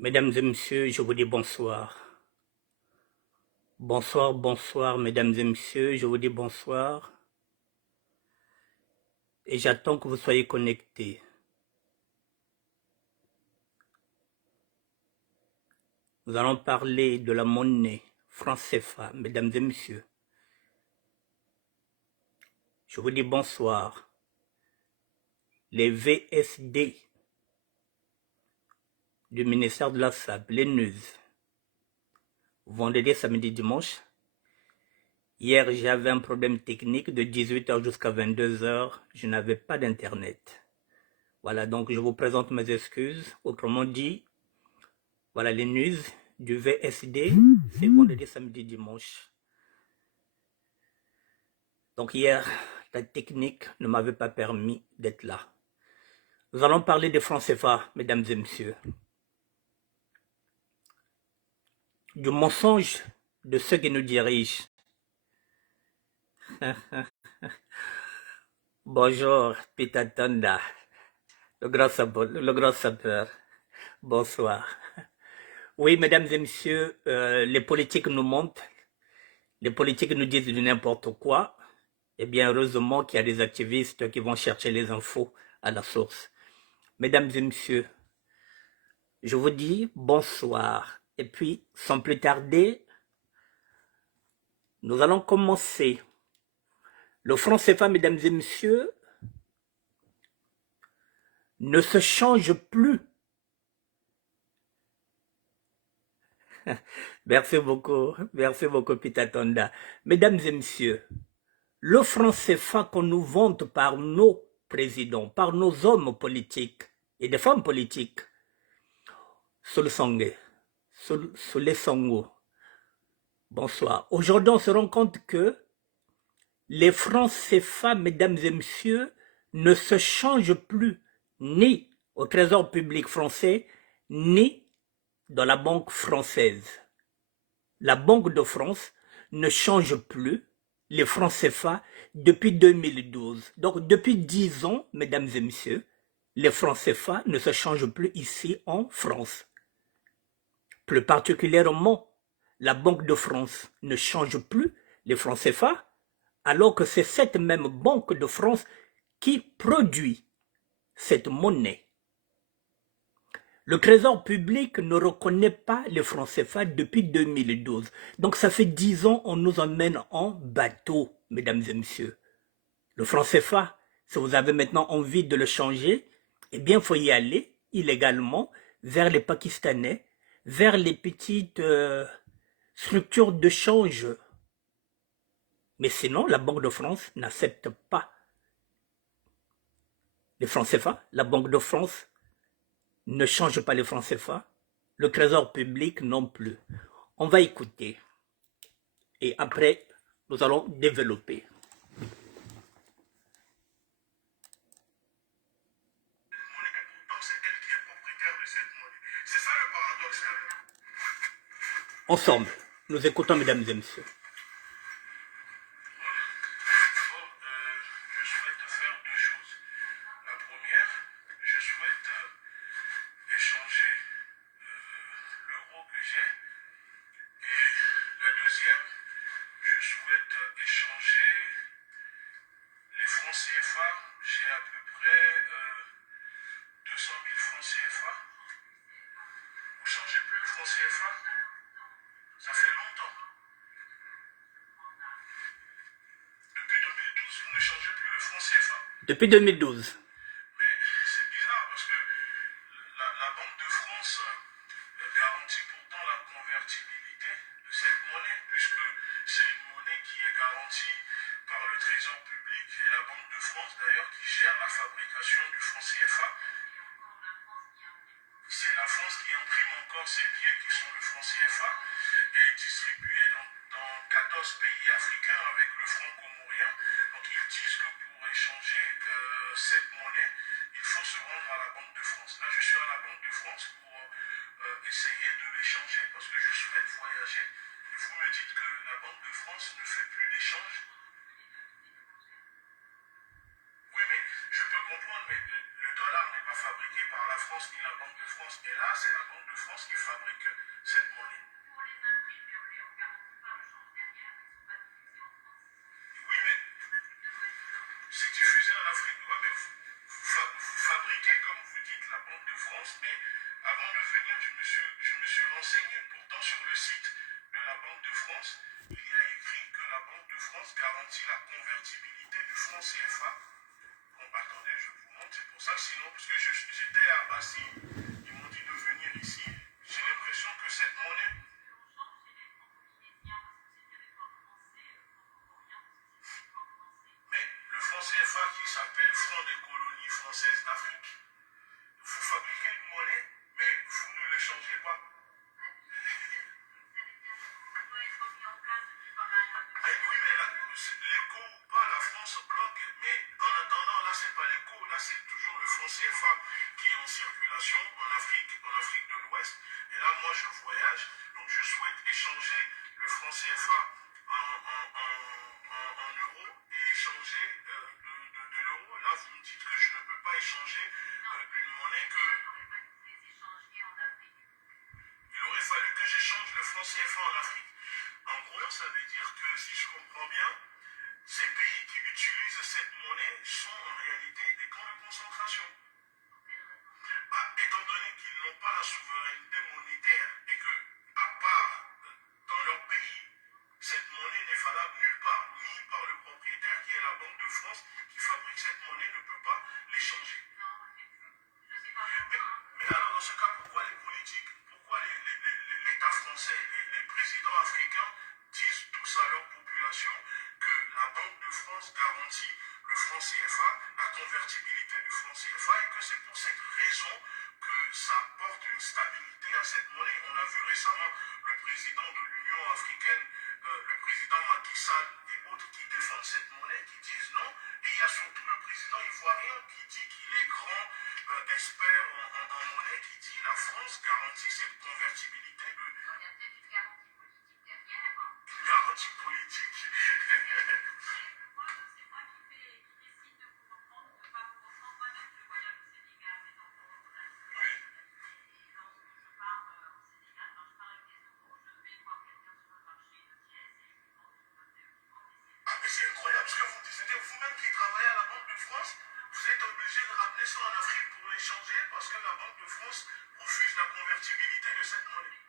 Mesdames et messieurs, je vous dis bonsoir. Bonsoir, bonsoir, mesdames et messieurs, je vous dis bonsoir. Et j'attends que vous soyez connectés. Nous allons parler de la monnaie franc CFA, mesdames et messieurs. Je vous dis bonsoir. Les VSD du ministère de la SAP, les news. Vendredi, samedi, dimanche. Hier, j'avais un problème technique de 18h jusqu'à 22h. Je n'avais pas d'internet. Voilà, donc je vous présente mes excuses. Autrement dit, voilà les news du VSD, c'est vendredi, samedi, dimanche. Donc hier, la technique ne m'avait pas permis d'être là. Nous allons parler des francs CFA, mesdames et messieurs. Du mensonge de ceux qui nous dirigent. Bonjour, Peter Tonda, le grand sapeur. Bonsoir. Oui, mesdames et messieurs, les politiques nous mentent. Les politiques nous disent du n'importe quoi. Eh bien, heureusement qu'il y a des activistes qui vont chercher les infos à la source. Mesdames et messieurs, je vous dis bonsoir. Et puis, sans plus tarder, nous allons commencer. Le franc CFA, mesdames et messieurs, ne se change plus. Merci beaucoup, Pitatonda. Mesdames et messieurs, le franc CFA qu'on nous vante par nos présidents, par nos hommes politiques et des femmes politiques, Solsangé, Solesongo. Bonsoir. Aujourd'hui, on se rend compte que les francs CFA, mesdames et messieurs, ne se changent plus ni au Trésor public français, ni dans la Banque française. La Banque de France ne change plus les francs CFA depuis 2012. Donc, depuis 10 ans, mesdames et messieurs, les francs CFA ne se changent plus ici en France. Plus particulièrement, la Banque de France ne change plus les francs CFA, alors que c'est cette même Banque de France qui produit cette monnaie. Le Trésor public ne reconnaît pas les francs CFA depuis 2012. Donc ça fait 10 ans qu'on nous emmène en bateau, mesdames et messieurs. Le franc CFA, si vous avez maintenant envie de le changer, eh bien il faut y aller illégalement vers les Pakistanais, vers les petites structures de change. Mais sinon, la Banque de France n'accepte pas les francs CFA. La Banque de France ne change pas les francs CFA. Le Trésor public non plus. On va écouter. Et après, nous allons développer. Ensemble, nous écoutons, mesdames et messieurs. Depuis 2012. France qui fabrique cette monnaie. Oui, mais c'est diffusé en Afrique. Ouais, mais vous fabriquez, comme vous dites, la Banque de France, mais avant de venir, je me suis renseigné. Pourtant, sur le site de la Banque de France, il y a écrit que la Banque de France garantit la convertibilité du franc CFA. Bon, attendez, je vous montre. C'est pour ça, sinon, parce que j'étais à Bassi, ils m'ont dit de venir ici. J'ai l'impression que cette monnaie. Mais le franc CFA qui s'appelle franc des colonies françaises d'Afrique, vous fabriquez une monnaie, mais vous ne l'échangez pas. Oui, mais l'écho ou pas, la France bloque. Mais en attendant, là, c'est pas l'écho. Là, c'est toujours le franc CFA qui est en circulation en Afrique de l'Ouest. Et là, moi, je voyage. Donc, je souhaite échanger le franc CFA en euros et échanger de l'euro. Là, vous me dites que je ne peux pas échanger une monnaie que. Il aurait fallu que j'échange le franc CFA en Afrique. En gros, ça veut dire que, si je comprends bien, ces pays qui utilisent cette monnaie sont en réalité des camps de concentration. Étant donné qu'ils n'ont pas la souveraineté monétaire et que, à part dans leur pays, cette monnaie n'est valable nulle part, ni par le propriétaire qui est la Banque de France qui fabrique cette monnaie ne peut pas l'échanger. Mais alors, dans ce cas, pourquoi les politiques, pourquoi l'État français, les présidents africains disent tous à leur population que la Banque de France garantit le franc CFA, la convertibilité du franc CFA, et que c'est pour cette raison que ça apporte une stabilité à cette monnaie. On a vu récemment le président de l'Union africaine, le président Macky Sall et autres qui défendent cette monnaie, qui disent non. Et il y a surtout le président ivoirien qui dit qu'il est grand expert en monnaie, qui dit la France garantit cette convertibilité de. Il y a peut-être une garantie politique derrière. Une garantie politique. C'est incroyable ce que vous dites. C'est-à-dire vous-même qui travaillez à la Banque de France, vous êtes obligé de ramener ça en Afrique pour l'échanger parce que la Banque de France refuse la convertibilité de cette monnaie.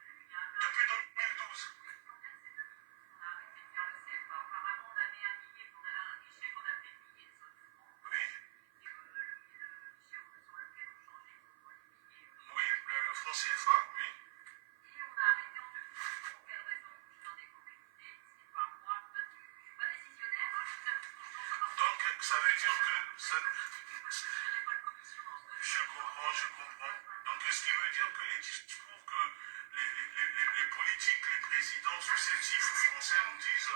Depuis 2012. Oui. Oui, le franc CFA, oui. Donc, ça veut dire que ça. Je comprends. Donc, ce qui veut dire que les discours que les politiques, les présidents successifs français nous disent.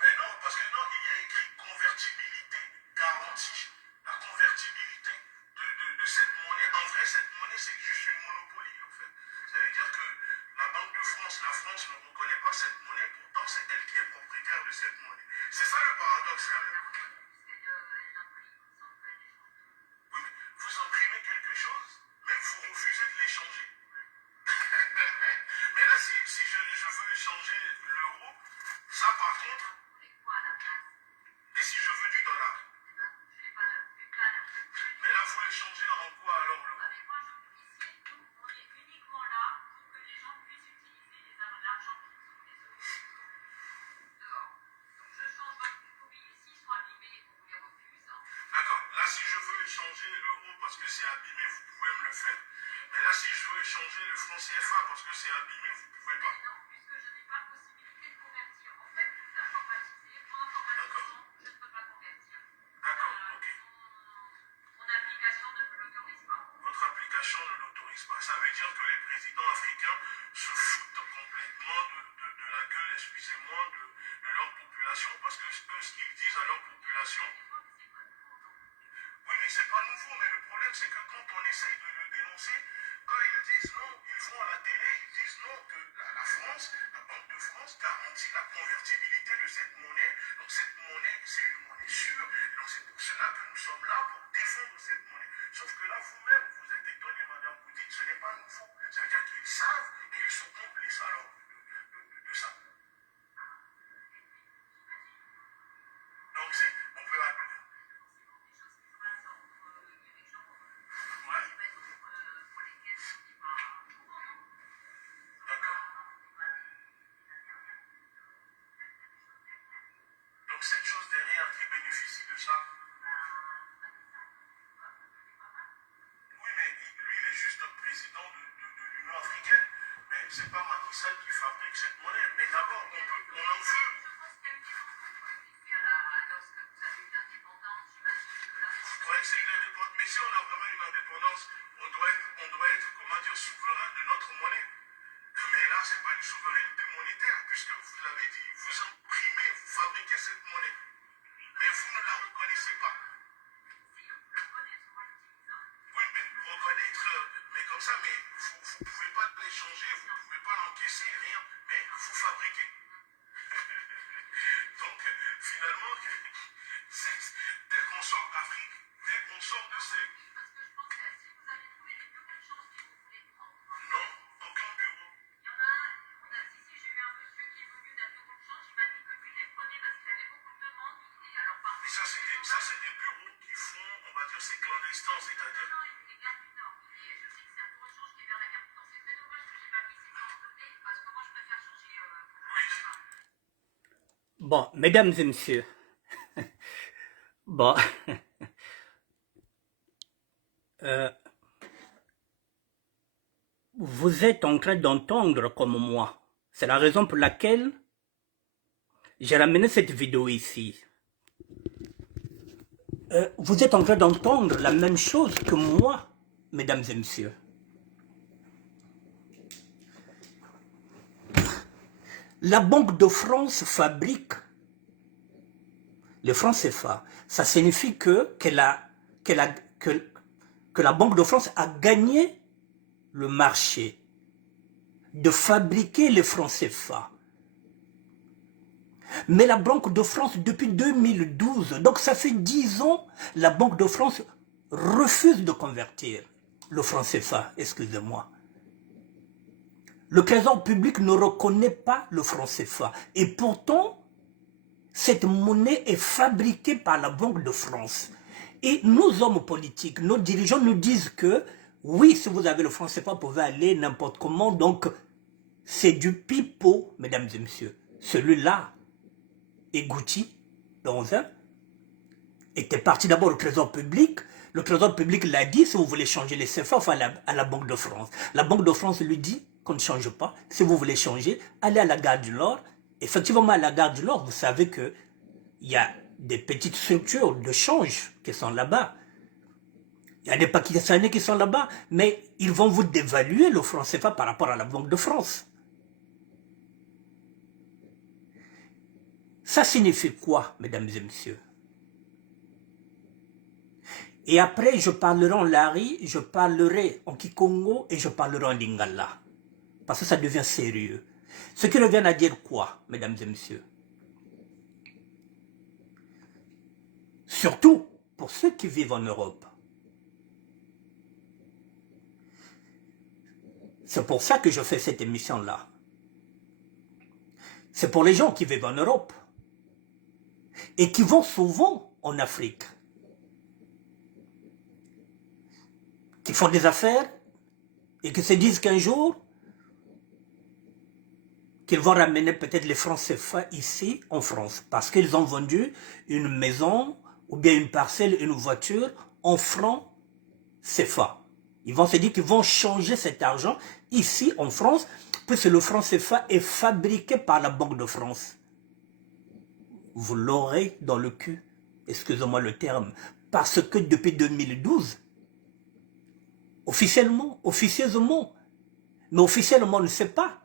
Mais non, parce que non, il y a écrit convertibilité garantie. La convertibilité de cette monnaie. En vrai, cette monnaie, c'est juste une monopolie, en fait. Ça veut dire que la Banque de France, la France ne reconnaît pas cette monnaie, pourtant c'est elle qui est propriétaire de cette monnaie. C'est ça le paradoxe, quand même. Oui, mais vous imprimez quelque chose, mais vous refusez de l'échanger. Mais là, si je veux échanger l'euro, ça par contre. Et si je veux du dollar? Mais là, vous l'échangez en quoi alors l'euro? D'accord. Là, si je veux échanger l'euro parce que c'est abîmé, vous pouvez me le faire. Mais là, si je veux échanger le franc CFA parce que c'est abîmé, vous ne pouvez pas. D'accord, ok. Votre application ne l'autorise pas. Ça veut dire que les présidents africains se foutent complètement de la gueule, excusez-moi, de leur population, parce que eux, ce qu'ils disent à leur population. Oui, mais c'est pas nouveau, mais le problème, c'est que quand on essaye de le dénoncer, eux, ils disent non, ils vont à la télé, ils disent non, que la France, la Banque de France garantit la convertibilité de cette monnaie pour défendre cette monnaie. Sauf que là, vous-même, vous êtes étonné, madame, vous dites, ce n'est pas nouveau. Ça veut dire qu'ils savent et ils sont complices alors de ça. Donc, on peut appeler. Ouais. D'accord. Donc, cette chose derrière qui bénéficie de ça. Oui, mais lui, il est juste président de l'Union africaine. Mais c'est pas Macky Sall qui fabrique cette monnaie. Mais d'abord, on en veut. Vous croyez que c'est une indépendance? Mais si on a vraiment une indépendance, on doit être, comment dire, souverain de notre monnaie. Mais là, ce n'est pas une souveraineté monétaire, puisque vous l'avez dit, vous imprimez, vous fabriquez cette monnaie. Mais vous ne la reconnaissez pas. Oui, mais reconnaître, mais comme ça, mais vous ne pouvez pas l'échanger, vous ne pouvez pas l'encaisser, rien, mais vous fabriquez. Donc, finalement, dès qu'on sort d'Afrique, dès qu'on sort de ces... Non, aucun bureau. Et ça, c'est des bureaux qui font, on va dire, c'est clandestin, c'est-à-dire... Bon, mesdames et messieurs, bon, vous êtes en train d'entendre comme moi. C'est la raison pour laquelle j'ai ramené cette vidéo ici. Vous êtes en train d'entendre la même chose que moi, mesdames et messieurs. La Banque de France fabrique le franc CFA. Ça signifie que la Banque de France a gagné le marché de fabriquer les francs CFA. Mais la Banque de France, depuis 2012, donc ça fait 10 ans, la Banque de France refuse de convertir le franc CFA, excusez-moi. Le Trésor public ne reconnaît pas le franc CFA. Et pourtant, cette monnaie est fabriquée par la Banque de France. Et nos hommes politiques, nos dirigeants nous disent que, oui, si vous avez le franc CFA, vous pouvez aller n'importe comment. Donc, c'est du pipeau, mesdames et messieurs. Celui-là, Egouti, dans un, était parti d'abord au Trésor public. Le Trésor public l'a dit, si vous voulez changer les CFA, il faut aller à la Banque de France. La Banque de France lui dit qu'on ne change pas. Si vous voulez changer, allez à la Gare du Nord. Effectivement, à la Gare du Nord, vous savez qu'il y a des petites structures de change qui sont là-bas. Il y a des Pakistanais qui sont là-bas, mais ils vont vous dévaluer le franc CFA par rapport à la Banque de France. Ça signifie quoi, mesdames et messieurs? Et après, je parlerai en Lari, je parlerai en Kikongo et je parlerai en Lingala. Parce que ça devient sérieux. Ce qui revient à dire quoi, mesdames et messieurs? Surtout pour ceux qui vivent en Europe. C'est pour ça que je fais cette émission-là. C'est pour les gens qui vivent en Europe et qui vont souvent en Afrique, qui font des affaires et qui se disent qu'un jour, qu'ils vont ramener peut-être les francs CFA ici en France, parce qu'ils ont vendu une maison ou bien une parcelle, une voiture en francs CFA. Ils vont se dire qu'ils vont changer cet argent ici en France, puisque le franc CFA est fabriqué par la Banque de France. Vous l'aurez dans le cul, excusez-moi le terme, parce que depuis 2012, officiellement, officieusement, mais officiellement on ne sait pas.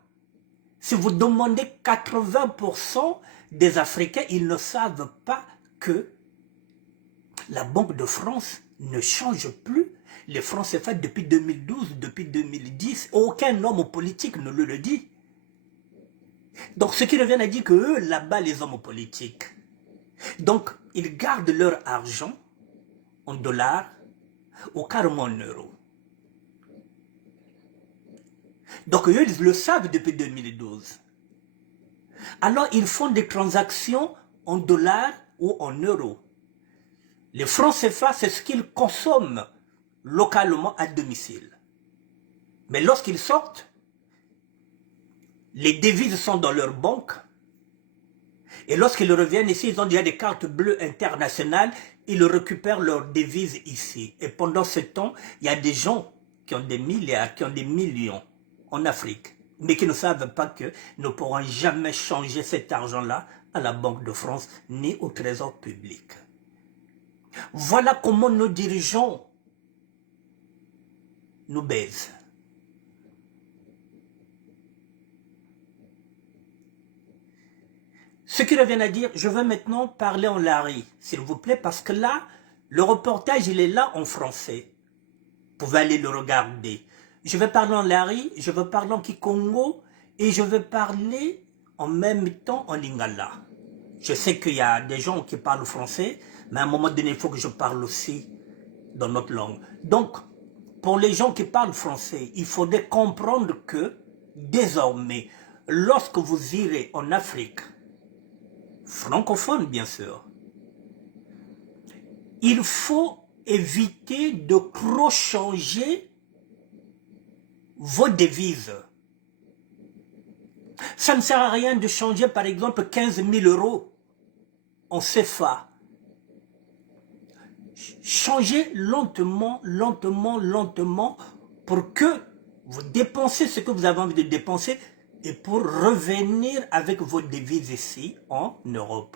Si vous demandez 80% des Africains, ils ne savent pas que la Banque de France ne change plus les francs CFA depuis 2012, depuis 2010. Aucun homme politique ne le dit. Donc ce qui revient à dire que eux, là-bas, les hommes politiques, donc ils gardent leur argent en dollars ou carrément en euros. Donc eux, ils le savent depuis 2012. Alors ils font des transactions en dollars ou en euros. Les francs CFA, c'est ce qu'ils consomment localement à domicile. Mais lorsqu'ils sortent, les devises sont dans leur banque. Et lorsqu'ils reviennent ici, ils ont déjà des cartes bleues internationales. Ils récupèrent leurs devises ici. Et pendant ce temps, il y a des gens qui ont des milliards, qui ont des millions en Afrique, mais qui ne savent pas qu'ils ne pourront jamais changer cet argent-là à la Banque de France ni au Trésor public. Voilà comment nos dirigeants nous baisent. Ce qui revient à dire, je veux maintenant parler en lari, s'il vous plaît, parce que là, le reportage, il est là en français. Vous pouvez aller le regarder. Je vais parler en lari, je vais parler en kikongo, et je vais parler en même temps en lingala. Je sais qu'il y a des gens qui parlent français, mais à un moment donné, il faut que je parle aussi dans notre langue. Donc, pour les gens qui parlent français, il faudrait comprendre que, désormais, lorsque vous irez en Afrique, francophone bien sûr, il faut éviter de trop changer vos devises. Ça ne sert à rien de changer par exemple 15 000 euros en CFA. Changez lentement, lentement, lentement pour que vous dépensez ce que vous avez envie de dépenser et pour revenir avec vos devises ici en Europe.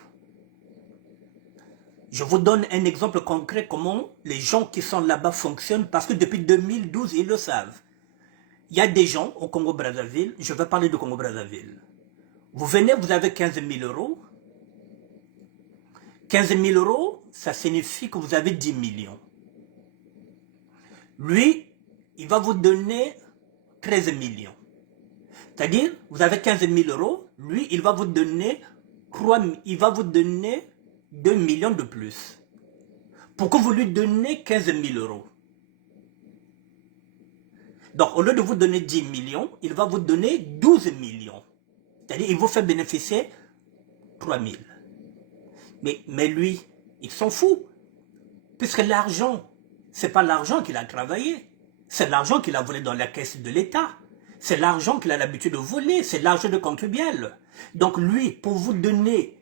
Je vous donne un exemple concret comment les gens qui sont là-bas fonctionnent parce que depuis 2012, ils le savent. Il y a des gens au Congo-Brazzaville, je vais parler du Congo-Brazzaville. Vous venez, vous avez 15 000 euros. 15 000 euros, ça signifie que vous avez 10 millions. Lui, il va vous donner 13 millions. C'est-à-dire, vous avez 15 000 euros, lui, il va vous donner 2 millions de plus. Pourquoi vous lui donnez 15 000 euros? Donc, au lieu de vous donner 10 millions, il va vous donner 12 millions. C'est-à-dire, il vous fait bénéficier 3 000. Mais lui, il s'en fout. Puisque l'argent, ce n'est pas l'argent qu'il a travaillé. C'est l'argent qu'il a volé dans la caisse de l'État. C'est l'argent qu'il a l'habitude de voler. C'est l'argent de contribuable. Donc lui, pour vous donner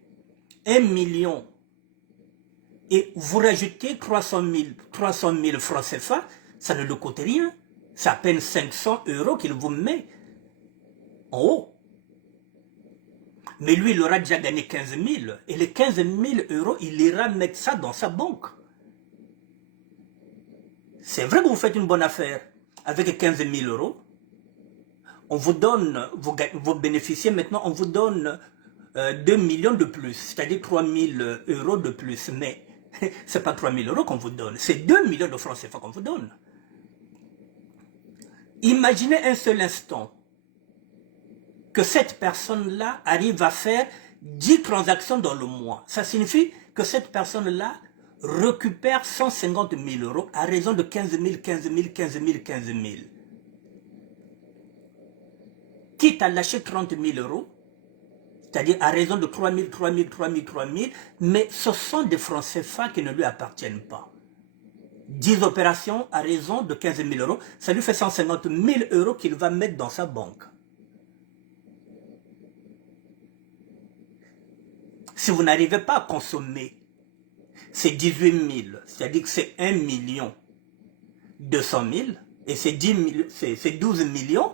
1 million et vous rajoutez 300 000 francs CFA, ça ne lui coûte rien. C'est à peine 500 euros qu'il vous met en haut. Mais lui, il aura déjà gagné 15 000. Et les 15 000 euros, il ira mettre ça dans sa banque. C'est vrai que vous faites une bonne affaire. Avec 15 000 euros, on vous donne, vous bénéficiez maintenant, on vous donne 2 millions de plus. C'est-à-dire 3 000 euros de plus. Mais ce n'est pas 3 000 euros qu'on vous donne. C'est 2 millions de francs CFA qu'on vous donne. Imaginez un seul instant que cette personne-là arrive à faire 10 transactions dans le mois. Ça signifie que cette personne-là récupère 150 000 euros à raison de 15 000, 15 000, 15 000, 15 000. Quitte à lâcher 30 000 euros, c'est-à-dire à raison de 3 000, 3 000, 3 000, 3 000, mais ce sont des francs CFA qui ne lui appartiennent pas. 10 opérations à raison de 15 000 euros, ça lui fait 150 000 euros qu'il va mettre dans sa banque. Si vous n'arrivez pas à consommer ces 18 000, c'est-à-dire que c'est 1 million 200 000, et c'est 12 millions,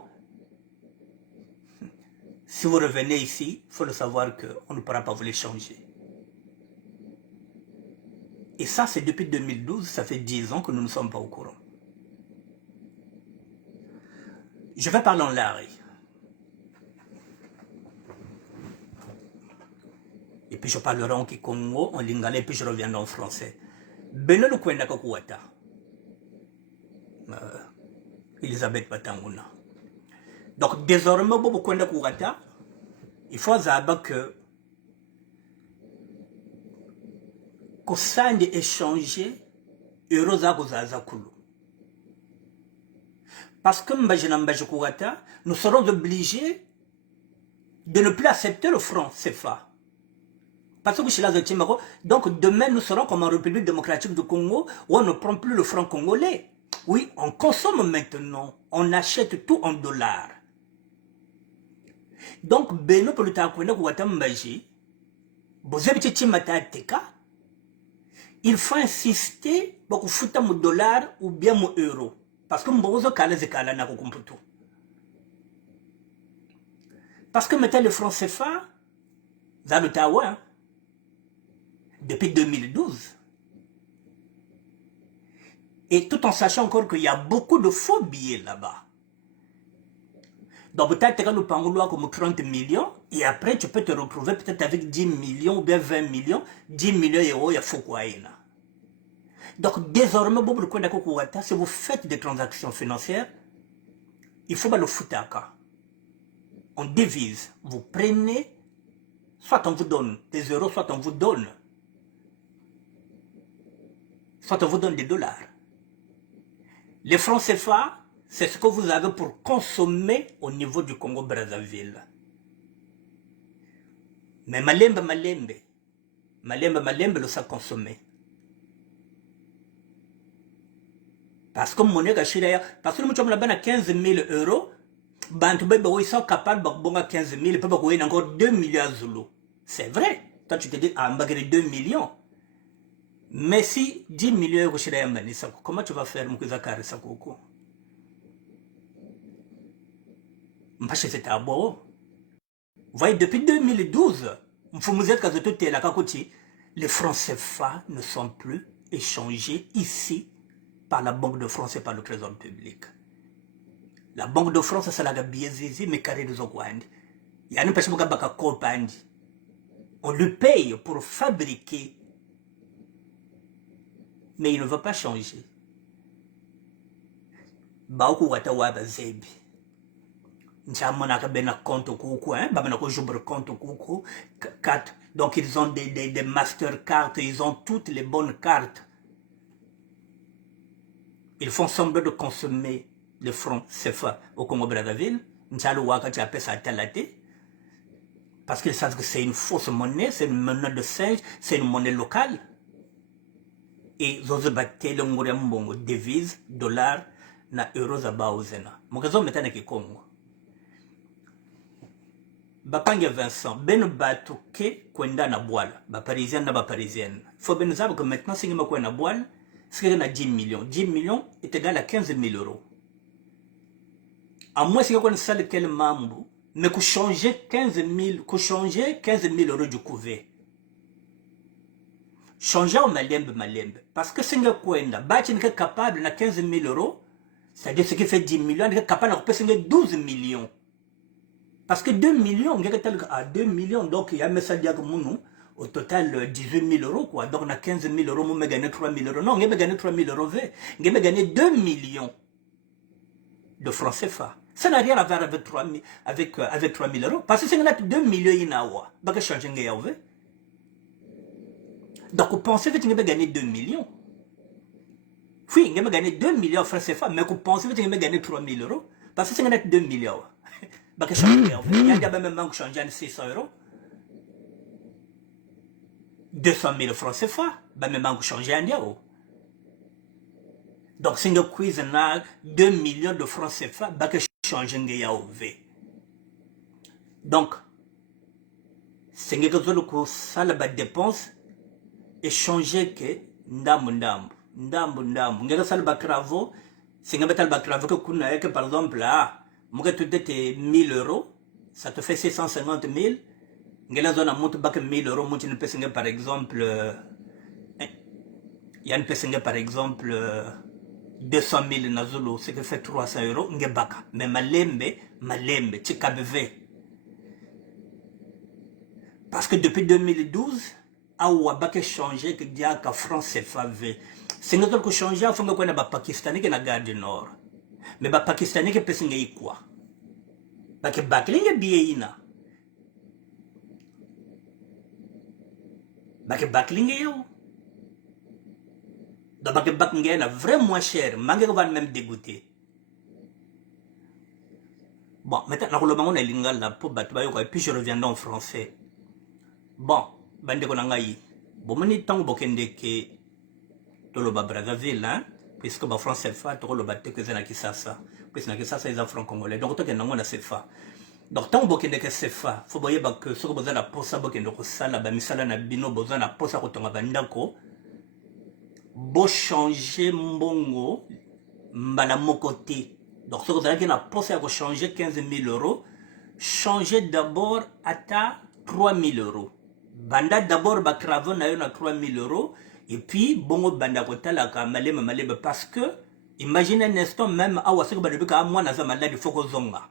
si vous revenez ici, il faut le savoir qu'on ne pourra pas vous les changer. Et ça, c'est depuis 2012, ça fait 10 ans que nous ne sommes pas au courant. Je vais parler en lari. Et puis je parlerai en kikongo, en lingala, et puis je reviendrai en français. Benelo kwenda kakuwata. Elisabeth Batanguna. Donc désormais, bobo kwenda kuwata, il faut savoir que Kosande échanger euro zako zaza kulu. Parce que nous serons obligés de ne plus accepter le franc CFA. Parce que donc demain nous serons comme en République démocratique du Congo où on ne prend plus le franc congolais. Oui, on consomme maintenant, on achète tout en dollars. Donc Beno pour le Takwenda Kouatambaji, il faut insister pour que fouta mon dollar ou bien mon euro. Parce que mbozo kala zekala na kukumputu. Parce que maintenant le franc CFA, ça le tawa, depuis 2012. Et tout en sachant encore qu'il y a beaucoup de faux billets là-bas. Donc peut-être que nous prenons comme 30 millions, et après tu peux te retrouver peut-être avec 10 millions ou bien 20 millions, 10 millions d'euros, il y a faux quoi. Donc désormais, si vous faites des transactions financières, il faut le foutre à cas. On devise, vous prenez, soit on vous donne des euros, soit on vous donne des dollars. Les francs CFA, c'est ce que vous avez pour consommer au niveau du Congo-Brazzaville. Mais malembe, le ça consommer. Parce que mon parce que nous sommes là-bas à 15 000 euros, ils sont capables de 15 000, ils peuvent encore 2 millions de Zulu. C'est vrai. Toi, tu te dis, ah, 2 millions. Mais si 10 millions d'euros, comment tu vas faire, Moukizakari Sakoko? Vous voyez, depuis 2012, les francs CFA ne sont plus échangés ici par la Banque de France et par le Trésor public. La Banque de France, c'est la Gabiazizi, mais carré de Zogwandi. Il y a une personne qui a on lui paye pour fabriquer, mais il ne va pas changer. Baoku watawa bazebi. Donc ils ont des Mastercards, ils ont toutes les bonnes cartes. Ils font semblant de consommer les francs CFA au Congo-Brazzaville. Parce qu'ils savent que c'est une fausse monnaie, c'est une monnaie de singe, c'est une monnaie locale. Et ils ont battu le devise, dollars, na euros à Baozena. Mon raison maintenant que Congo. Bapange Vincent, ben batu ke kwenda na boile, ba parisien na ba parisienne. Faut bien savoir que maintenant, si on a na boile, c'est qu'on a 10 millions. 10 millions est égal à 15 000 euros. À moins si on a ça lequel mambo, mais qu'on changer 15 000 euros du couvert. Changer au malembe. Parce que si on a kwenda, bâti n'est capable de 15 000 euros, c'est-à-dire ce qui fait 10 millions, on est capable de payer 12 millions. Parce que 2 millions, on a 2 millions, donc il y a un message au total 18 000 euros, quoi. Donc on a 15 000 euros, on a gagné 3 000 euros. Non, on a gagné 3 000 euros, on a gagné 2 millions de francs CFA. Ça n'a rien à voir avec 3 000 euros. Parce que c'est 2 millions inawa. Donc on change un. Donc vous pensez que tu vas gagner 2 millions. Oui, on a gagné 2 millions de francs CFA, mais vous pensez que tu vas gagner 3 000 euros. Parce que c'est 2 millions. Donc changer un. Il y a même changer 600 euros. 200 000 francs CFA, même changer un euro. Donc, si nous quiz 2 millions de francs CFA, bah que changer un euro. Donc, c'est que ça la dépense et changer que ndambu. Ngeka ça le cravo, c'est que cravo que par exemple là, moi tu te 1000 euros, ça te fait 650 000. Ngela zone monte bac 1000 euros, monte une personne par exemple, il y a une personne par exemple 200 000 nazulu, ce qui fait 300 euros, ngebaka. Mais malembe, tchikabeve. Parce que depuis 2012, awa bake changé que dia ka France CFA ve. C'est nous que changer, il faut que na ba Pakistanais qui na gare du Nord. Mais ba Pakistanais qui personne ngai quoi. Bake baklinge bieina. Bake baklinge yo. Donc, il vraiment moins cher. Malgré qu'on va même dégoûter. Bon, maintenant, on a lingal là pour battre, et puis je reviendrai en français. Bon, bande konangai. Bon, moni tango bokende ke toloba Brazzaville, hein, puisque ba France CFA, toloba te que zena kisasa. Puisque na kisasa ils francs congolais. Donc, toi, kenango na CFA. Donc, tango bokende ke CFA, faut boyer ba que soko bozana posa bokende ko sala, ba misala na bino bozana posa ko tonga bandako. Bo changer mbongo, mbala moko te. Donc, ce que vous avez pensé à changer 15 000 euros, changez d'abord à 3 000 euros. Banda d'abord, bakravon na 3 000 euros, et puis, bongo banda kota la malebe, parce que, imaginez un instant, même, awa seko badebika, moi, naza malade, il faut que zonga.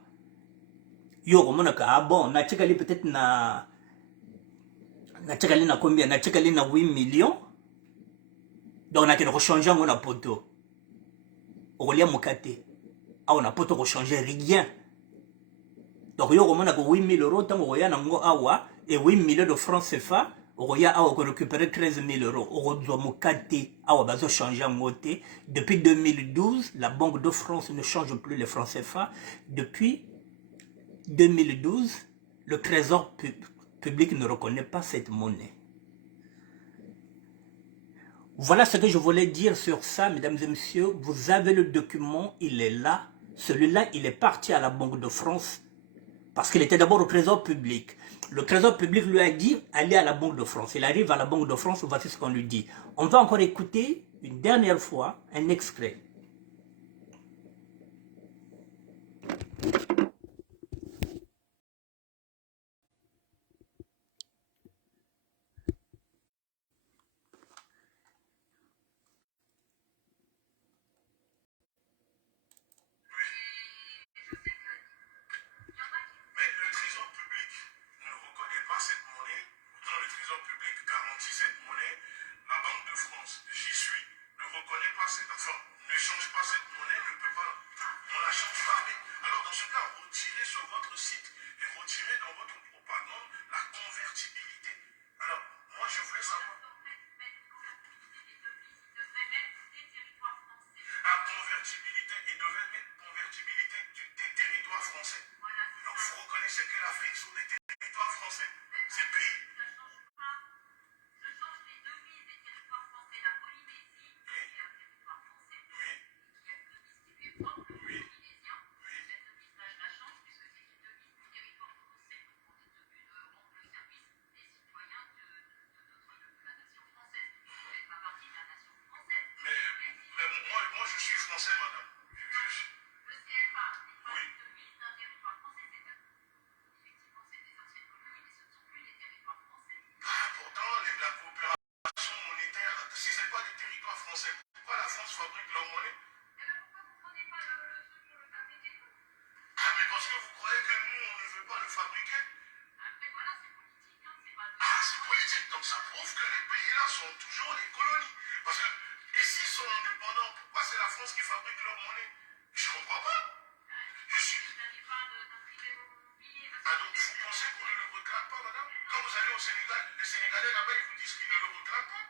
Yo, komona ka, ah bon, na tchekali peut-être na tchekali na combien? Na tchekali na 8 millions. Donc, on a qu'à changer en poto. Olia mokate. Ah, on a pas tout changer rien. Donc, il y a 8 000 euros, tant qu'on a awa, et 8 millions de francs CFA, on a récupéré 13 000 euros. On a changé en moté. Depuis 2012, la Banque de France ne change plus les francs CFA. Depuis 2012, le Trésor public ne reconnaît pas cette monnaie. Voilà ce que je voulais dire sur ça, mesdames et messieurs. Vous avez le document, il est là. Celui-là, il est parti à la Banque de France parce qu'il était d'abord au Trésor public. Le Trésor public lui a dit, allez à la Banque de France. Il arrive à la Banque de France, voici ce qu'on lui dit. On va encore écouter une dernière fois un extrait. Mais le Trésor public ne reconnaît pas cette monnaie. Pourtant, le Trésor public garantit cette monnaie. La Banque de France, j'y suis, ne reconnaît pas cette... Enfin, ne change pas cette monnaie, ne peut pas... On la change pas. Mais alors, dans ce cas, retirez sur votre site et retirez dans votre propagande la convertibilité. Alors, moi, je voulais savoir... La convertibilité, il devait mettre convertibilité des territoires français. Donc vous reconnaissez que l'Afrique sont des territoires français. Ces pays. Moi, je suis français, madame. Oui. Pourtant, la coopération monétaire, si ce n'est pas des territoires français, pourquoi la France fabrique leur monnaie? Ah, mais parce que vous croyez que nous, on ne veut pas le fabriquer? Ah, c'est politique. Donc ça prouve que les pays-là sont toujours des colonies. Parce que, et s'ils sont indépendants, pourquoi c'est la France qui fabrique leur monnaie? Je ne comprends pas. Je suis... Ah, donc vous pensez qu'on ne le réclame pas, madame? Quand vous allez au Sénégal, les Sénégalais là-bas, ils vous disent qu'ils ne le réclament pas.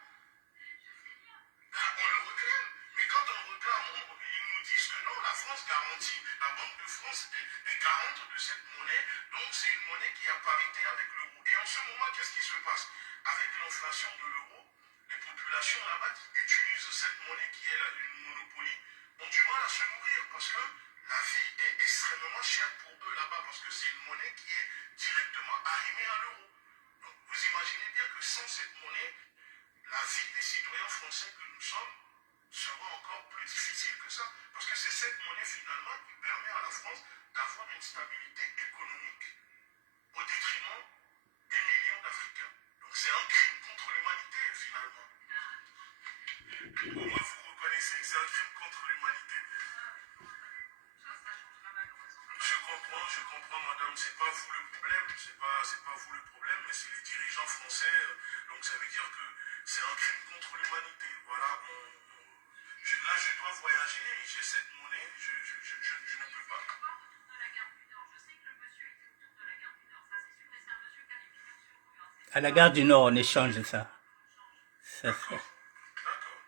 Ah, on le réclame. Mais quand on réclame, ils nous disent que non, la France garantit, la Banque de France est garante de cette monnaie. Donc c'est une monnaie qui est à parité avec l'euro. Et en ce moment, qu'est-ce qui se passe? Avec l'inflation de l'euro, les populations là-bas qui utilisent cette monnaie qui est une monopolie ont du mal à se nourrir parce que la vie est extrêmement chère pour eux là-bas parce que c'est une monnaie qui est directement arrimée à l'euro. Donc vous imaginez bien que sans cette monnaie, la vie des citoyens français que nous sommes sera encore plus difficile que ça. Parce que c'est cette monnaie finalement qui permet à la France d'avoir une stabilité économique au détriment des millions d'Africains. Donc c'est un crime contre l'humanité finalement. Au moins vous reconnaissez que c'est un crime contre l'humanité. Je comprends madame, c'est pas vous le problème, c'est pas vous le problème, mais c'est les dirigeants français. Donc ça veut dire que c'est un crime contre l'humanité. Voilà, là je dois voyager, j'ai cette monnaie, je ne peux pas. À la gare du Nord, on échange ça. Ça fait. D'accord.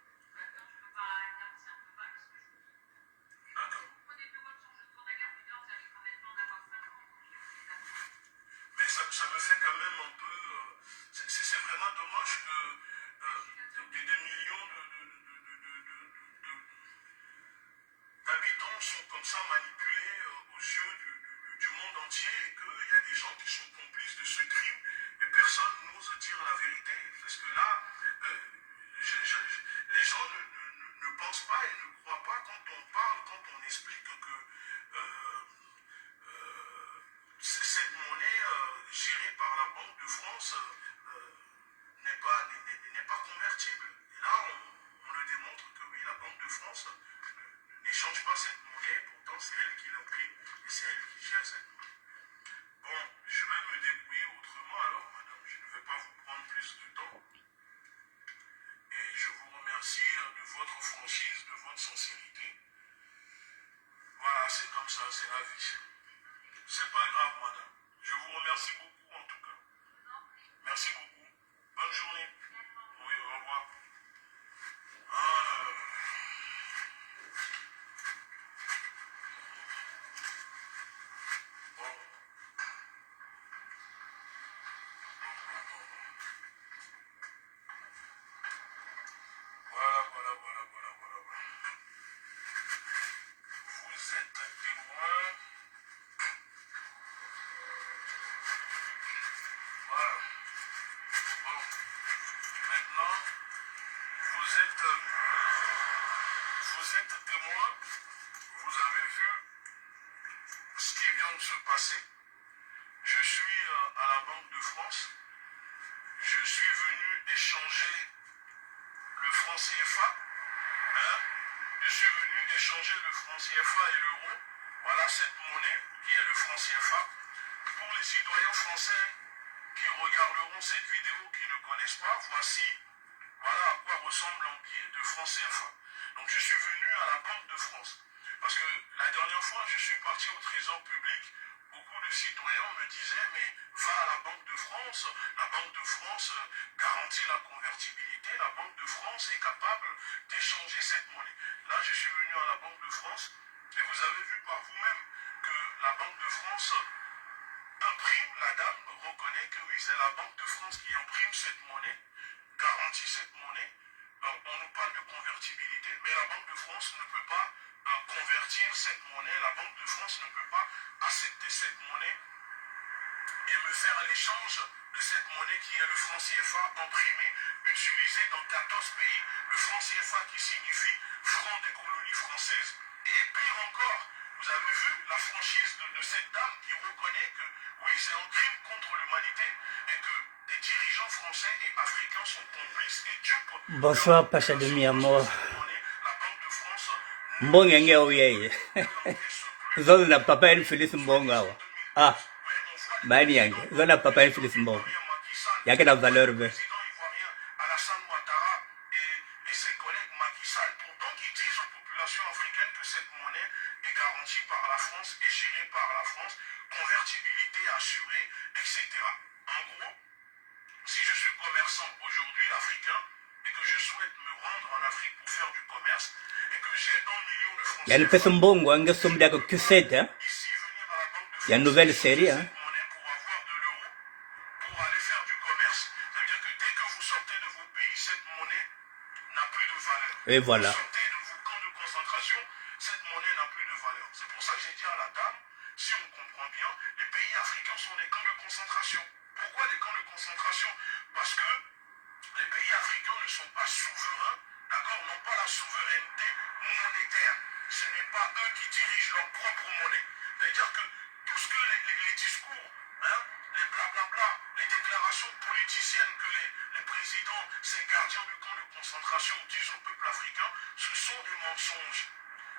passé. Je suis à la Banque de France. Je suis venu échanger le franc CFA. Hein. Je suis venu échanger le franc CFA et l'euro. Voilà cette monnaie qui est le franc CFA. Pour les citoyens français qui regarderont cette vidéo, qui ne connaissent pas, voici voilà à quoi ressemble un billet de franc CFA. Donc je suis venu à la Banque de France. Parce que la dernière fois, je suis parti au Trésor public. Beaucoup de citoyens me disaient, mais va à la Banque de France. La Banque de France garantit la convertibilité. La Banque de France est capable d'échanger cette monnaie. Là, je suis venu à la Banque de France et vous avez vu par vous-même que la Banque de France imprime, la dame reconnaît que oui, c'est la Banque de France qui imprime cette monnaie, garantit cette monnaie. On nous parle de convertibilité, mais la Banque de France ne peut pas convertir cette monnaie. La Banque de France ne peut pas accepter cette monnaie et me faire l'échange de cette monnaie qui est le franc CFA imprimé, utilisé dans 14 pays. Le franc CFA qui signifie franc des colonies françaises. Et pire encore, vous avez vu la franchise de cette dame qui reconnaît que oui, c'est un crime contre l'humanité et que des dirigeants français et africains sont complices et dupes. Bonsoir, Pacha de Miamor. La Banque de France Mbongenge oye. Zona papa el Félix Mbonga. Ah, bani yange. Zona papa el Félix Mbonga. Yake na valeur be. président ivoirien Alassane Ouattara et ses collègues Macky Sall, pourtant qui disent aux populations africaines que cette monnaie est garantie par la France et gérée par la France, convertibilité assurée, etc. En gros, si je suis commerçant aujourd'hui africain et que je souhaite me rendre en Afrique pour faire du commerce et que j'ai 1 million de francs Yani pesa Mbongo ange somda ko Q7 hein. ici, venir à la Banque de France, Il y a une nouvelle série hein. cette monnaie pour avoir de l'euro pour aller faire du commerce. Ça veut dire que dès que vous sortez de vos pays, cette monnaie n'a plus de valeur. Et voilà. Vous sortez de vos camps de concentration, cette monnaie n'a plus de valeur. C'est pour ça que j'ai dit à la dame, si on comprend bien, les pays africains sont des camps de concentration. Pourquoi les camps de concentration? Parce que les pays africains ne sont pas souverains, d'accord, n'ont pas la souveraineté monétaire. Ce n'est pas eux qui dirigent leur propre monnaie. C'est-à-dire que tout ce que les discours, hein, les blablabla, les déclarations politiciennes que les présidents, ces gardiens du camp de concentration disent au peuple africain, ce sont des mensonges.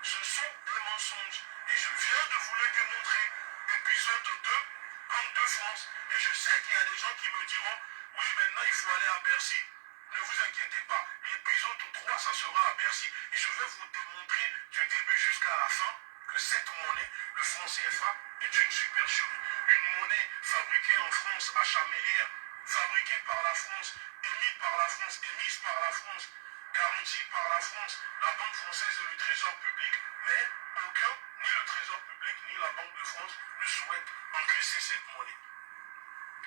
Ce sont des mensonges. Et je viens de vous le démontrer. Épisode 2, Banque de France. Et je sais qu'il y a des gens qui me diront, oui, maintenant il faut aller à Bercy. Ne vous inquiétez pas. L'épisode 3, ça sera à Bercy. Et je vais vous démontrer du début jusqu'à la fin que cette monnaie, le franc CFA, est une supercherie. Une monnaie fabriquée en France à Chamélière, fabriquée par la France, émise par la France, garantie par la France, la Banque française et le Trésor public. Mais aucun, ni le Trésor public, ni la Banque de France, ne souhaitent encaisser cette monnaie.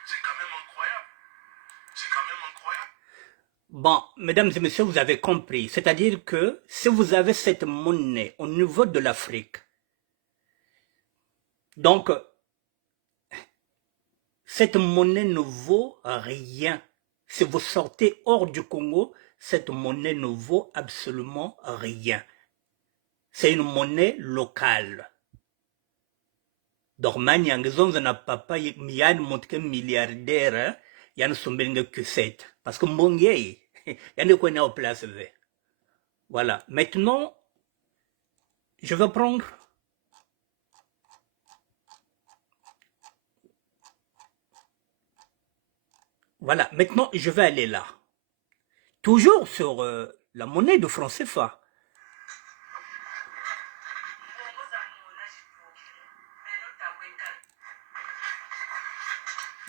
C'est quand même incroyable. C'est quand même incroyable. Bon, mesdames et messieurs, vous avez compris. C'est-à-dire que si vous avez cette monnaie au niveau de l'Afrique, donc cette monnaie ne vaut rien. Si vous sortez hors du Congo, cette monnaie ne vaut absolument rien. C'est une monnaie locale. Donc, Maniang, zonza na papa, yann montke milliardaire, yann sombenge Q7. Parce que Mbongé, yann ne connaît en place. Voilà. Maintenant, je vais prendre. Voilà. Maintenant, je vais aller là. Toujours sur la monnaie de franc CFA.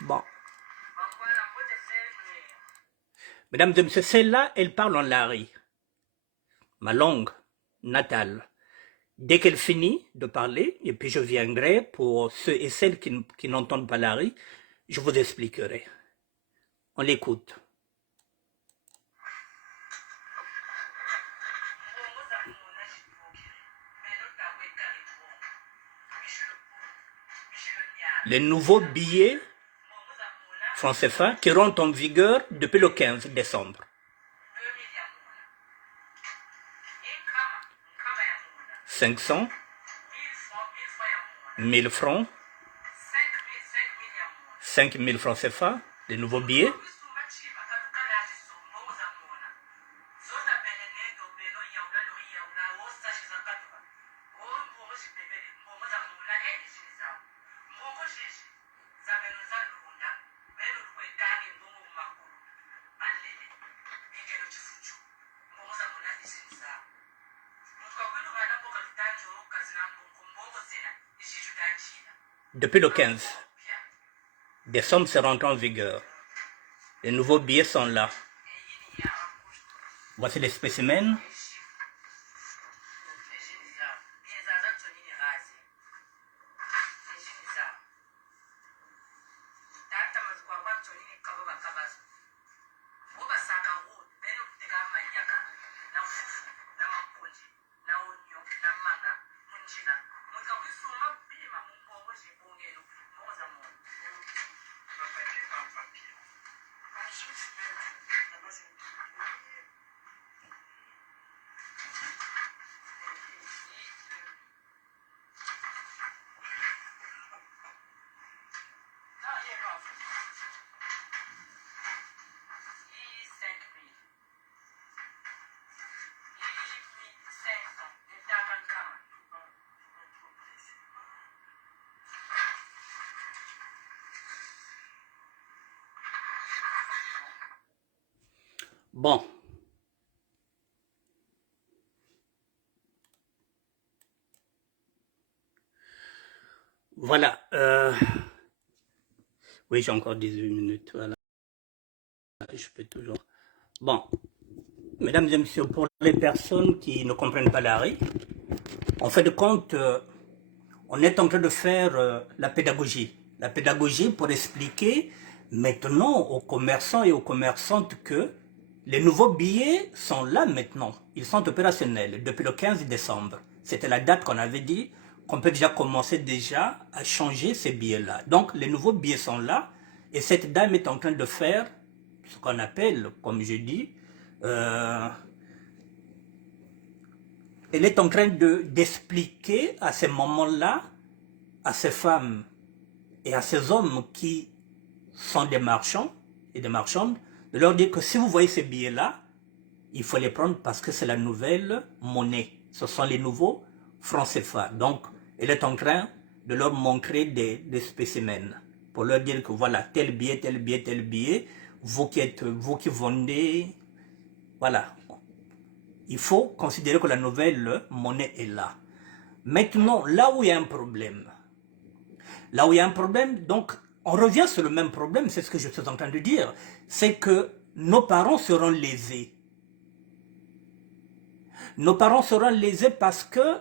Bon. Mesdames et messieurs, celle-là, elle parle en lari. Ma langue natale. Dès qu'elle finit de parler, et puis je viendrai pour ceux et celles qui n'entendent pas lari, je vous expliquerai. On l'écoute. Les nouveaux billets franc CFA qui rentrent en vigueur depuis le 15 décembre. 500, 1000 francs, 5 000 francs CFA, les nouveaux billets. Depuis le 15 décembre, c'est rentré en vigueur. Les nouveaux billets sont là. Voici les spécimens. Bon. Voilà. Oui, j'ai encore 18 minutes. Voilà. Je peux toujours. Bon. Mesdames et messieurs, pour les personnes qui ne comprennent pas l'ARI, en fait de compte, on est en train de faire la pédagogie. La pédagogie pour expliquer maintenant aux commerçants et aux commerçantes que les nouveaux billets sont là maintenant. Ils sont opérationnels depuis le 15 décembre. C'était la date qu'on avait dit qu'on peut déjà commencer déjà à changer ces billets-là. Donc les nouveaux billets sont là et cette dame est en train de faire ce qu'on appelle, comme je dis, elle est en train d'expliquer à ces moments-là, à ces femmes et à ces hommes qui sont des marchands et des marchandes, de leur dire que si vous voyez ces billets-là, il faut les prendre parce que c'est la nouvelle monnaie. Ce sont les nouveaux francs CFA. Donc, elle est en train de leur montrer des spécimens pour leur dire que voilà, tel billet, tel billet, tel billet, vous qui vendez, voilà. Il faut considérer que la nouvelle monnaie est là. Maintenant, là où il y a un problème, donc on revient sur le même problème, c'est ce que je suis en train de dire, c'est que nos parents seront lésés. Nos parents seront lésés parce que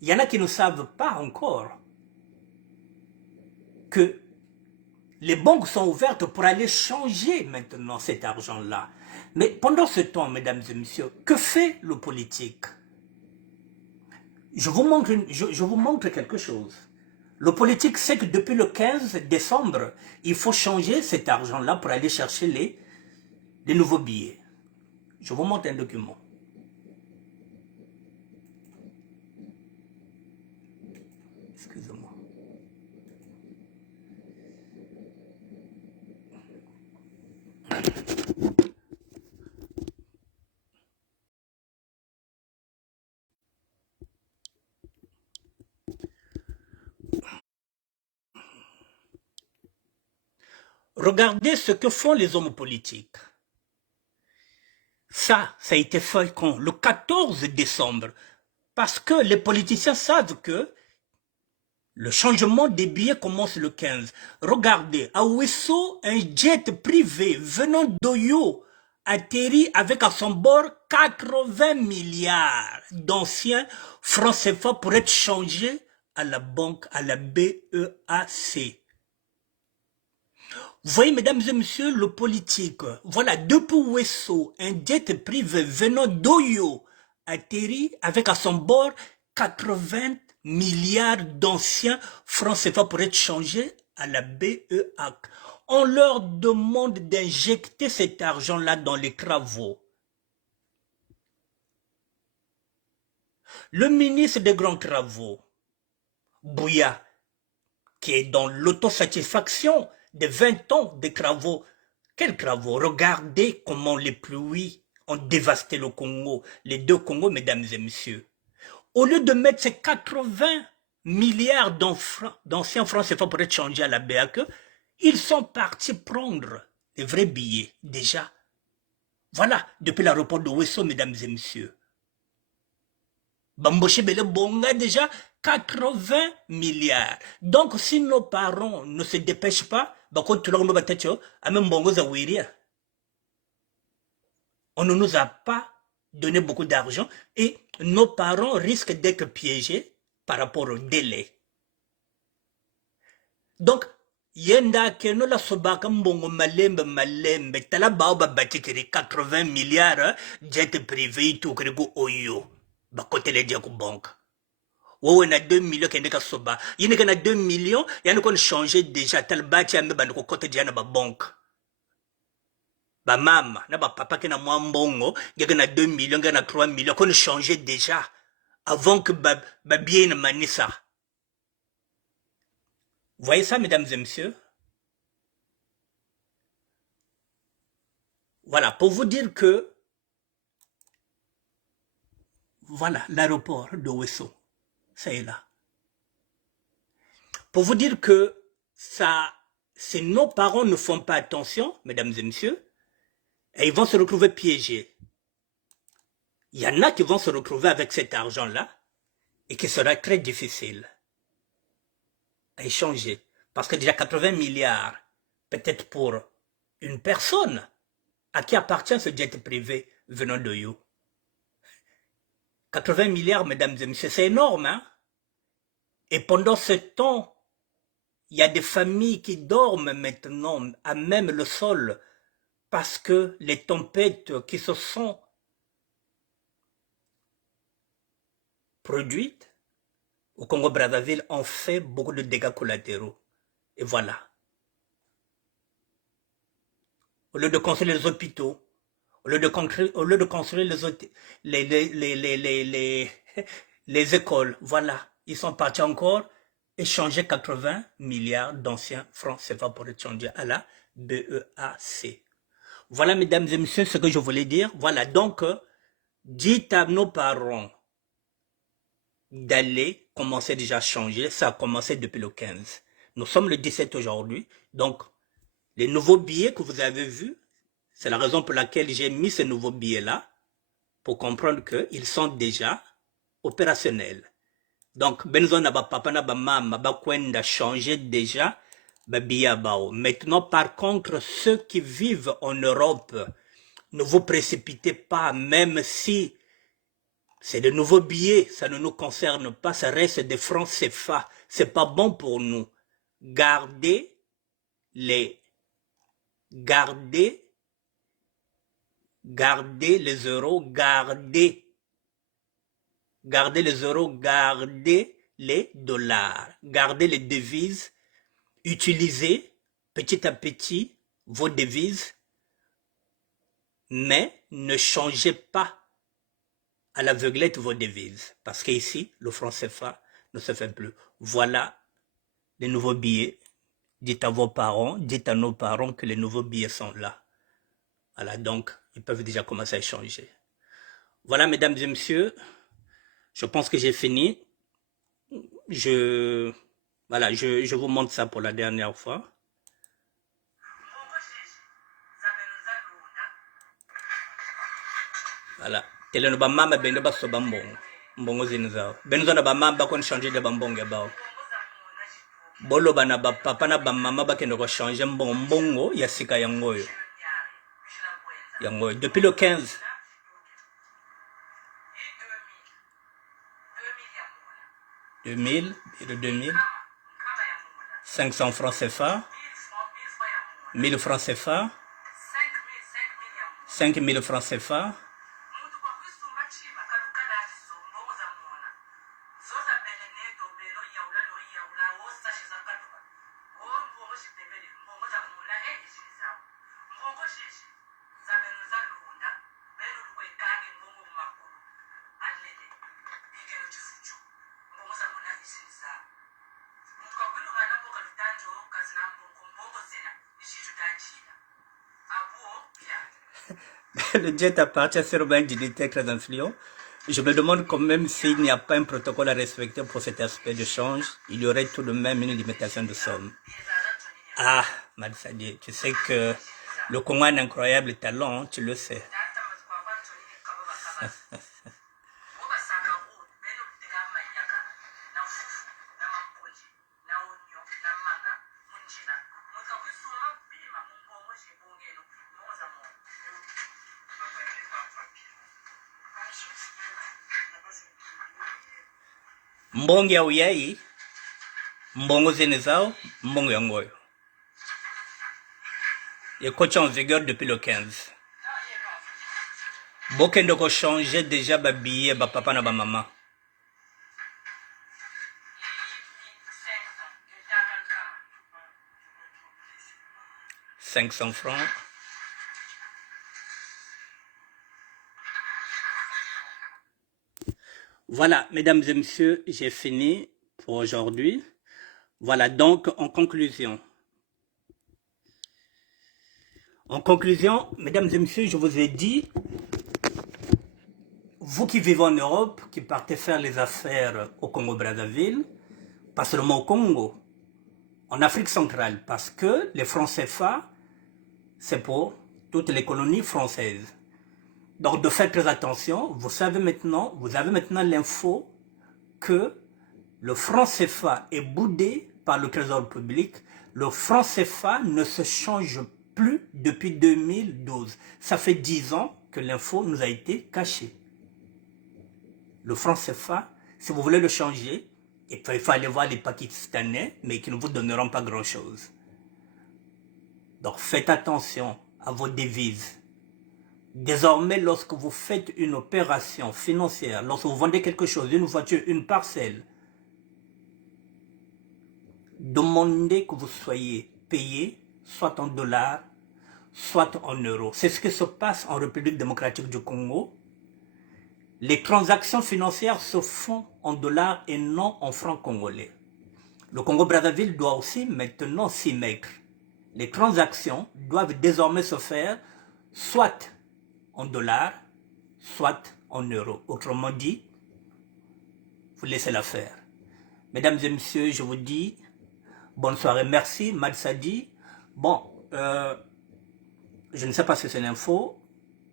il y en a qui ne savent pas encore que les banques sont ouvertes pour aller changer maintenant cet argent-là. Mais pendant ce temps, mesdames et messieurs, que fait le politique? Je vous montre quelque chose. Le politique sait que depuis le 15 décembre, il faut changer cet argent-là pour aller chercher les nouveaux billets. Je vous montre un document. Excusez-moi. Regardez ce que font les hommes politiques. Ça a été fait quand? Le 14 décembre. Parce que les politiciens savent que le changement des billets commence le 15. Regardez, à Ouesso, un jet privé venant d'Oyo atterrit avec à son bord 80 milliards d'anciens francs CFA pour être changés à la banque, à la BEAC. Vous voyez, mesdames et messieurs, le politique. Voilà, depuis Ouesso, un jet privé venant d'Oyo atterrit avec à son bord 80 milliards d'anciens francs CFA pour être changés à la BEAC. On leur demande d'injecter cet argent-là dans les travaux. Le ministre des Grands Travaux, Bouya, qui est dans l'autosatisfaction, de 20 ans de travaux. Quels travaux? Regardez comment les pluies ont dévasté le Congo, les deux Congos, mesdames et messieurs. Au lieu de mettre ces 80 milliards d'anciens francs CFA pour être changés à la BAQ, ils sont partis prendre des vrais billets, déjà. Voilà, depuis l'aéroport de Ouesso, mesdames et messieurs. Bamboche Bele Bonga, déjà 80 milliards. Donc, si nos parents ne se dépêchent pas, on ne nous a pas donné beaucoup d'argent et nos parents risquent d'être piégés par rapport au délai. Donc, yenda keno la sobaka mbongo malembe tala bao batikiri 80 milliards jet privé tout krego oyo bakote le dia ku banque. Wowe na 2 millions kende ka soba yine kana 2 millions yani kon changer déjà tel bati ambe bande ko kote dia na ba banque. Ba mama na ba papa ke na mwa mbongo ngeke na 2 millions ngeke na 3 millions kon changer déjà avant que ba bien manisa. Vous voyez ça, mesdames et messieurs? Voilà, pour vous dire que, voilà, l'aéroport de Ouesso, ça est là. Pour vous dire que ça, si nos parents ne font pas attention, mesdames et messieurs, et ils vont se retrouver piégés. Il y en a qui vont se retrouver avec cet argent-là et qui sera très difficile à échanger. Parce que déjà 80 milliards, peut-être pour une personne, à qui appartient ce jet privé venant de you. 80 milliards, mesdames et messieurs, c'est énorme, hein? Et pendant ce temps, il y a des familles qui dorment maintenant à même le sol parce que les tempêtes qui se sont produites au Congo-Brazzaville ont fait beaucoup de dégâts collatéraux. Et voilà. Au lieu de construire les hôpitaux, au lieu de construire les écoles, voilà. Ils sont partis encore échanger 80 milliards d'anciens francs CFA pour échanger à la BEAC. Voilà, mesdames et messieurs, ce que je voulais dire. Voilà, donc, dites à nos parents d'aller commencer déjà à changer. Ça a commencé depuis le 15. Nous sommes le 17 aujourd'hui. Donc, les nouveaux billets que vous avez vus, c'est la raison pour laquelle j'ai mis ces nouveaux billets-là, pour comprendre qu'ils sont déjà opérationnels. Donc, Benzo na ba papa na ba mama ba kwenda changer déjà ba billet bao. Maintenant, par contre, ceux qui vivent en Europe, ne vous précipitez pas, même si c'est de nouveaux billets, ça ne nous concerne pas, ça reste des francs CFA. C'est pas bon pour nous. Gardez les euros, gardez les euros, gardez les dollars, gardez les devises, utilisez petit à petit vos devises, mais ne changez pas à l'aveuglette vos devises, parce qu'ici, le franc CFA ne se fait plus. Voilà les nouveaux billets. Dites à vos parents, dites à nos parents que les nouveaux billets sont là. Voilà, donc, ils peuvent déjà commencer à échanger. Voilà, mesdames et messieurs, je pense que j'ai fini. Voilà, je vous montre ça pour la dernière fois. Voilà. Tele no ba mama bende ba so bambongo. Mbongo zinzao. Benzo na ba mama ba kon changer de bambongo bao. Bolo bana ba papa na ba mama ba kendo ko changer mbongo ya sika yangoyo. Yangoyo depuis le 15. 2000 et le 2000. 500 francs CFA. 1000 francs CFA. 5000 francs CFA. le jet appartient sûrement à un dignitaire très influent. Je me demande quand même s'il n'y a pas un protocole à respecter pour cet aspect de change. Il y aurait tout de même une limitation de somme. Ah, Madsadi, tu sais que le Congo a un incroyable talent, hein, tu le sais. Mbongo ya uyai, mbongo zenezao, mbongo ya ngoyo. Et coach en vigueur depuis le 15. Bokendo ko changer déjà ba billet ba papa na ba maman. 500 francs. Voilà, mesdames et messieurs, j'ai fini pour aujourd'hui. Voilà, donc en conclusion. En conclusion, mesdames et messieurs, je vous ai dit, vous qui vivez en Europe, qui partez faire les affaires au Congo-Brazzaville, pas seulement au Congo, en Afrique centrale, parce que les francs CFA, c'est pour toutes les colonies françaises. Donc de faire très attention, vous avez maintenant l'info que le franc CFA est boudé par le Trésor public. Le franc CFA ne se change plus depuis 2012. Ça fait 10 ans que l'info nous a été cachée. Le franc CFA, si vous voulez le changer, il faut aller voir les Pakistanais, mais qui ne vous donneront pas grand-chose. Donc faites attention à vos devises. Désormais, lorsque vous faites une opération financière, lorsque vous vendez quelque chose, une voiture, une parcelle, demandez que vous soyez payé soit en dollars, soit en euros. C'est ce qui se passe en République démocratique du Congo. Les transactions financières se font en dollars et non en francs congolais. Le Congo-Brazzaville doit aussi maintenant s'y mettre. Les transactions doivent désormais se faire soit en dollars, soit en euros. Autrement dit, vous laissez l'affaire. Mesdames et messieurs, je vous dis bonne soirée. Merci, Madsadi. Bon, je ne sais pas si c'est l'info.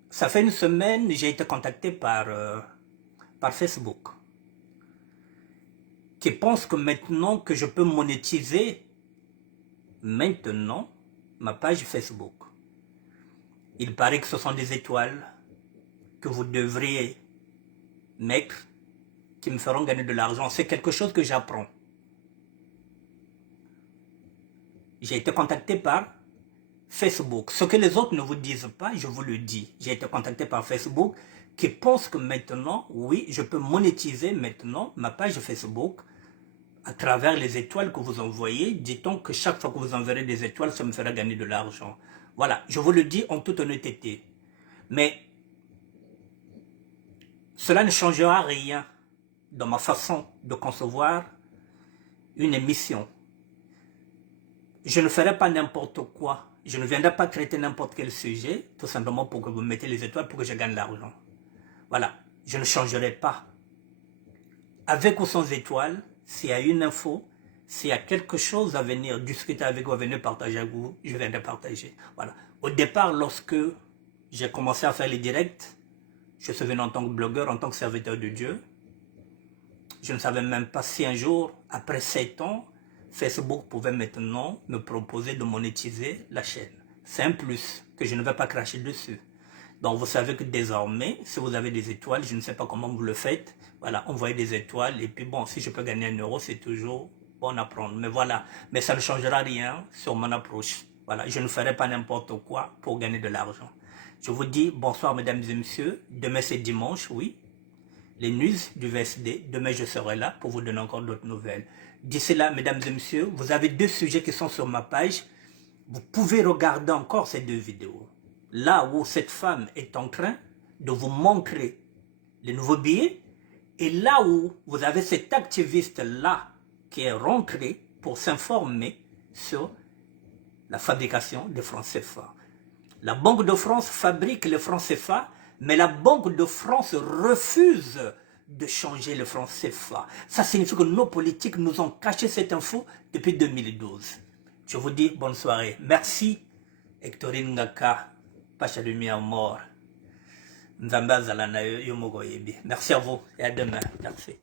Ça fait une semaine, j'ai été contacté par Facebook, qui pense que maintenant que je peux monétiser maintenant ma page Facebook. Il paraît que ce sont des étoiles que vous devriez mettre qui me feront gagner de l'argent. C'est quelque chose que j'apprends. J'ai été contacté par Facebook. Ce que les autres ne vous disent pas, je vous le dis. J'ai été contacté par Facebook qui pense que maintenant, oui, je peux monétiser maintenant ma page Facebook à travers les étoiles que vous envoyez. Dit-on que chaque fois que vous enverrez des étoiles, ça me fera gagner de l'argent. Voilà, je vous le dis en toute honnêteté. Mais cela ne changera rien dans ma façon de concevoir une émission. Je ne ferai pas n'importe quoi. Je ne viendrai pas traiter n'importe quel sujet, tout simplement pour que vous mettez les étoiles pour que je gagne l'argent. Voilà, je ne changerai pas. Avec ou sans étoiles, s'il y a une info, s'il y a quelque chose à venir discuter avec vous, à venir partager avec vous, je viendrai partager. Voilà. Au départ, lorsque j'ai commencé à faire les directs, je suis venu en tant que blogueur, en tant que serviteur de Dieu. Je ne savais même pas si un jour, après 7 ans, Facebook pouvait maintenant me proposer de monétiser la chaîne. C'est un plus que je ne vais pas cracher dessus. Donc vous savez que désormais, si vous avez des étoiles, je ne sais pas comment vous le faites, voilà, envoyez des étoiles et puis bon, si je peux gagner 1 euro, c'est toujours bon à prendre. Mais voilà, mais ça ne changera rien sur mon approche. Voilà, je ne ferai pas n'importe quoi pour gagner de l'argent. Je vous dis bonsoir mesdames et messieurs, demain c'est dimanche, oui. Les news du VSD, demain je serai là pour vous donner encore d'autres nouvelles. D'ici là, mesdames et messieurs, vous avez 2 sujets qui sont sur ma page. Vous pouvez regarder encore ces 2 vidéos. Là où cette femme est en train de vous montrer les nouveaux billets, et là où vous avez cet activiste-là qui est rentré pour s'informer sur la fabrication des francs CFA. La Banque de France fabrique le franc CFA, mais la Banque de France refuse de changer le franc CFA. Ça signifie que nos politiques nous ont caché cette info depuis 2012. Je vous dis bonne soirée. Merci, Hectorine Ngaka, Pacha Lumière Mort. Merci à vous et à demain. Merci.